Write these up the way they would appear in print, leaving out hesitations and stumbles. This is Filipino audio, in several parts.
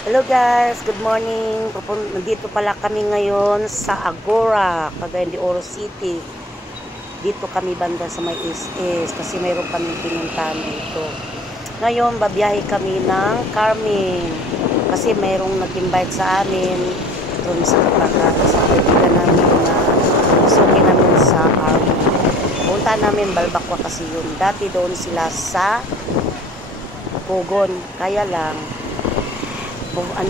Hello guys, good morning. Nandito pala kami ngayon sa Agora, Cagayan de Oro City. Dito kami banda sa may SS kasi mayroon kami pinuntahan dito. Ngayon, babiyahe kami ng Carmen kasi mayroong nag-invite sa amin doon sa kaibigan namin na suki namin sa Army. Punta namin Balbakwa kasi yun. Dati doon sila sa Pugon. Kaya lang,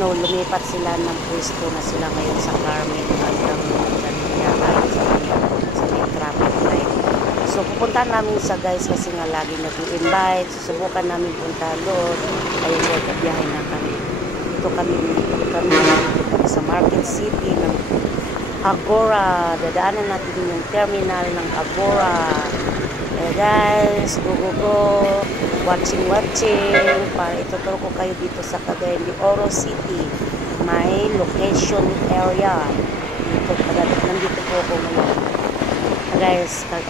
lumipat sila ng pwesto na sila ngayon sa Carmen hanggang nangyari sa may traffic light. So pupunta namin sa guys kasi nga lagi nag-i-invite. Susubukan namin punta doon. Ayun po, biyahe na kami. Dito kami sa Market City ng Agora. Dadaanan natin yung terminal ng Agora. Guys, go. Watching. Para ituturo ko kayo dito sa Cagayan de Oro City. May location area. Nandito po ako ngayon.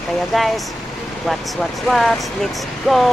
Kaya guys, watch. Let's go!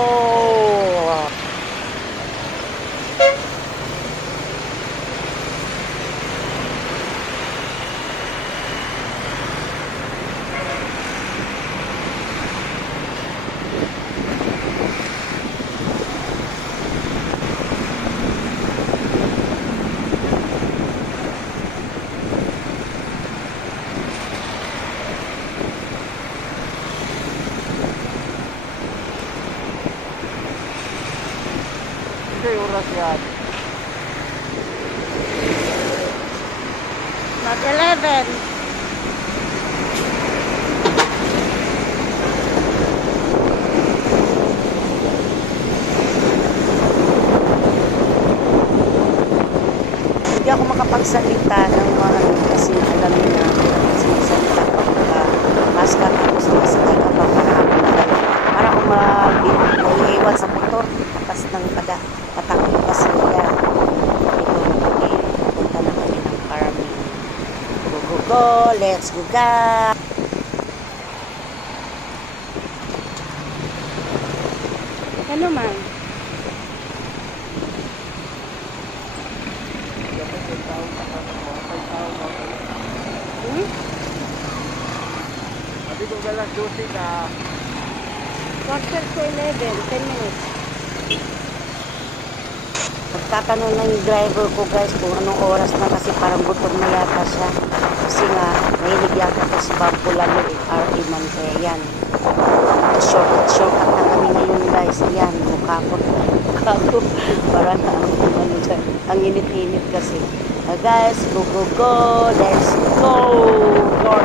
Ito yung oras yan. Mag-11. Hindi ako makapagsalita ng mga kasi alam niyo na sinasalita ko maska tapos sumasakay ka pa para ako mag-iwan sa motor tapas ng patakot kasi yan punta na kami ng Carmen. Go, let's go guys. Ano man? Sabi ko galas 12 ka. Quarter to 11, 10 minutes. Magtatanong ng driver ko guys kung anong oras na kasi parang gutom na yata siya. Kasi nga, mahilig yata ito si Bampo lalo RE man kaya yan. Shortcut na kami ngayon guys. Yan, mukha ko. Parang ang init-init kasi. Guys, go. Let's go. Go.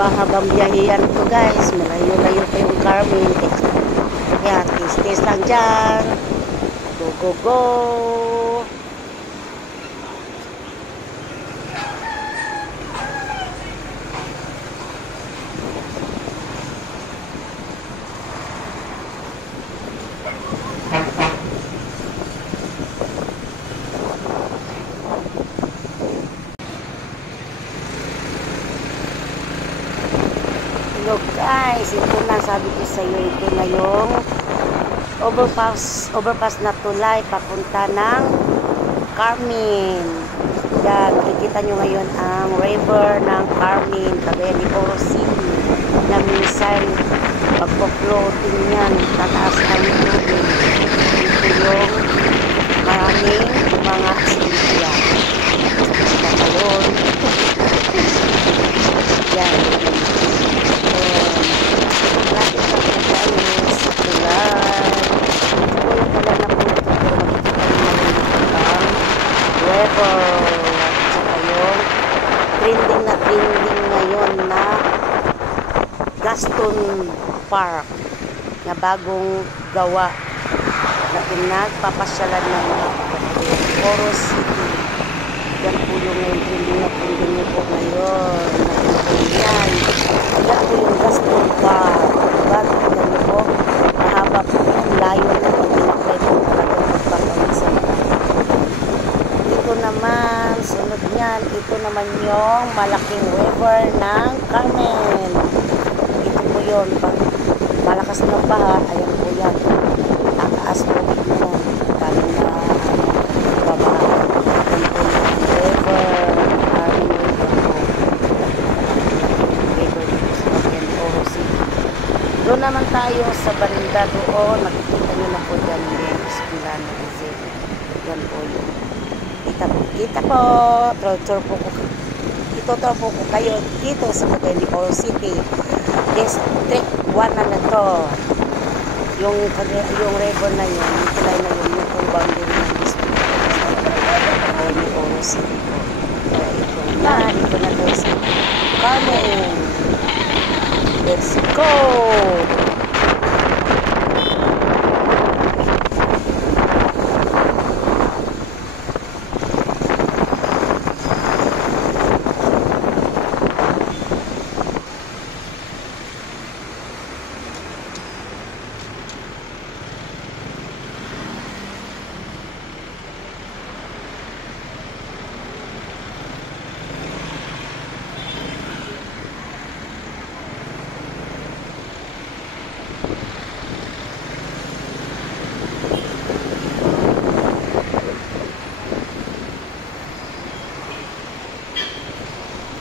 Habang biyahe yan ito guys, malayo-layo pa yung Carmen. Kaya tis lang dyan. Go. Hello guys, ito na sabi ko sa iyo, ito na yung overpass na tulay papunta ng Carmen. Yan, makikita nyo ngayon ang river ng Carmen, Cagayan de Oro City, na minsan magpo-floating yan, tataas ang tubig. Ito yung maraming mga silya. Ngayon, yan. Lapit na po guys, sa tulay. Ito yung tulay na po ito, pero makikita nyo ang river. Tsaka yung trending ngayon na Gaston Park na bagong gawa na pinagpapasyalan ng mga Oro City. Yan po yung ngayon trending po ngayon. Yan. Yan po yung Gaston Park. Diba? Yan po. Mahaba po yung layo na pag-inakay po talagang magpapalisan. Ito naman, sunod niyan, ito naman yung malaking river ng Carmen. Ito po yun. Pag malakas ng baha, ayan po yan. Tataas po yun. Dahil na babaha. Yan po yung river. Carmen River po. River dito sa Cagayan de Oro City. Doon naman tayo sa banda doon. Makikita nyo na po dyan yung eskwela ng Rizal. Yan po yun. Kita po. Tour po ko kayo dito sa Cagayan de Oro City. District 1 na to. Yung river na yun, yung tulay na yun, yung kung boundary ng district Cagayan de Oro City po. Ito na to sa Carmen. Let's go!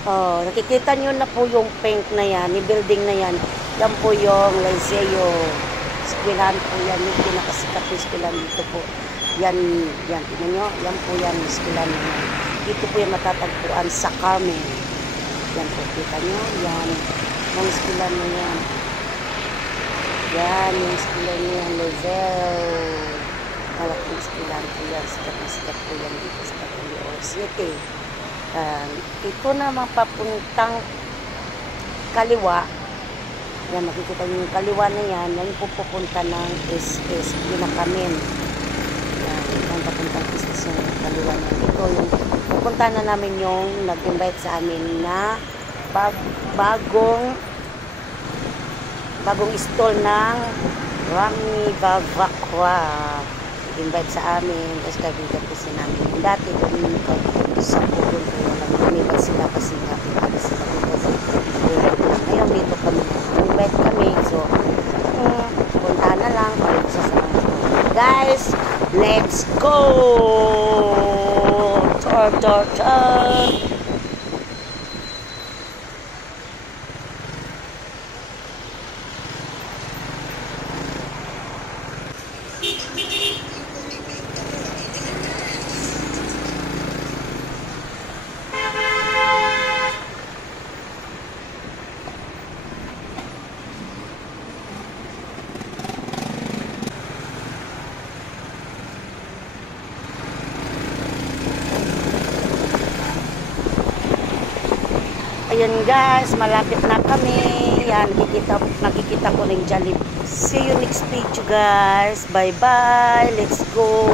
Oh, nakikita nyo na po yung pink na yan, yung building na yan. Yan po yung Liceo. Eskwelahan po yan, yung pinakasikat na eskwelahan dito po. Yan, tingnan nyo, yan po yan, eskwelahan na yan. Dito po yung matatagpuan sa Carmen. Yan po, kita nyo, yan. Yung eskwelahan na yan. Yan, yung eskwelahan na yan, Liceo. Malaking eskwelahan po yan, sikat po yan dito sa Cagayan de Oro City. Ito naman papuntang kaliwa. Yan, makikita nyo yung kaliwa na yan. Yan po pupunta ng SS. Yun na kami. Yan, yung papuntang SS yung kaliwa na. Ito yung pupunta na namin yung nag-invite sa amin na bagong stall ng Rami Bavakwa. Invite sa amin. Tapos kabigat kasi namin. Dati doon sa pulong po lang. Lumipat sila kasi natin sila dito. Ngayon dito kami. Invite kami. So, punta na lang. Guys, let's go! Tour! Ayan guys, malapit na kami. Yan, nakikita ko ng Jollibee. See you next video guys. Bye bye. Let's go.